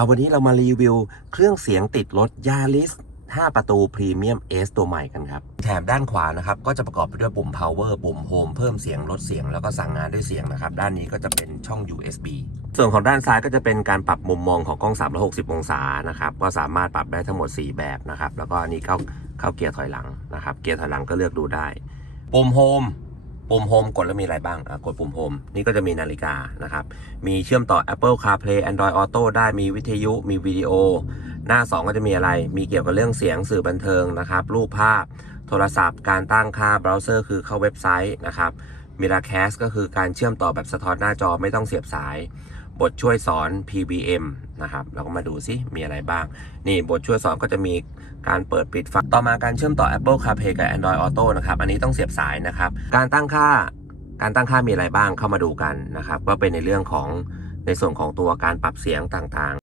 เอาวันนี้เรามารีวิวเครื่องเสียงติดรถยา r i s 5ประตูพรีเมียม S ตัวใหม่กันครับ แถบด้านขวานะครับ ก็จะประกอบไปด้วยปุ่ม power ปุ่ม home เพิ่มเสียงลดเสียงแล้วก็สั่งงานด้วยเสียงนะครับ ด้านนี้ก็จะเป็นช่อง USB ส่วนของด้านซ้ายก็จะเป็นการปรับมุมมองของกล้อง 360 องศานะครับ ก็สามารถปรับได้ทั้งหมด 4 แบบนะครับ แล้วก็อันนี้เข้าเข้าเกียร์ถอยหลังนะครับ เกียร์ถอยหลังก็เลือกดูได้ ปุ่ม home ปุ่มโฮมกดแล้วมีอะไรบ้างอะกดปุ่มโฮมนี่ก็จะมีนาฬิกานะครับ มีเชื่อมต่อ Apple CarPlay Android Auto ได้มีวิทยุ มีวิดีโอ หน้า 2 ก็จะมีอะไร มีเกี่ยวกับเรื่องเสียงสื่อบันเทิงนะครับ รูปภาพ โทรศัพท์ การตั้งค่าเบราว์เซอร์คือเข้าเว็บไซต์นะครับมิราแคสก็คือการเชื่อมต่อแบบสะท้อนหน้าจอไม่ต้องเสียบสาย บทช่วยสอน PBM นะครับ เราก็มาดูซิมีอะไรบ้าง นี่บทช่วยสอนก็จะมีการเปิดปิดฝาต่อมาการเชื่อมต่อ Apple CarPlay กับ Android Auto นะครับ อันนี้ต้องเสียบสายนะครับ การตั้งค่า การตั้งค่ามีอะไรบ้างเข้ามาดูกันนะครับ ก็เป็นในเรื่องของในส่วนของตัวการปรับเสียงต่างๆ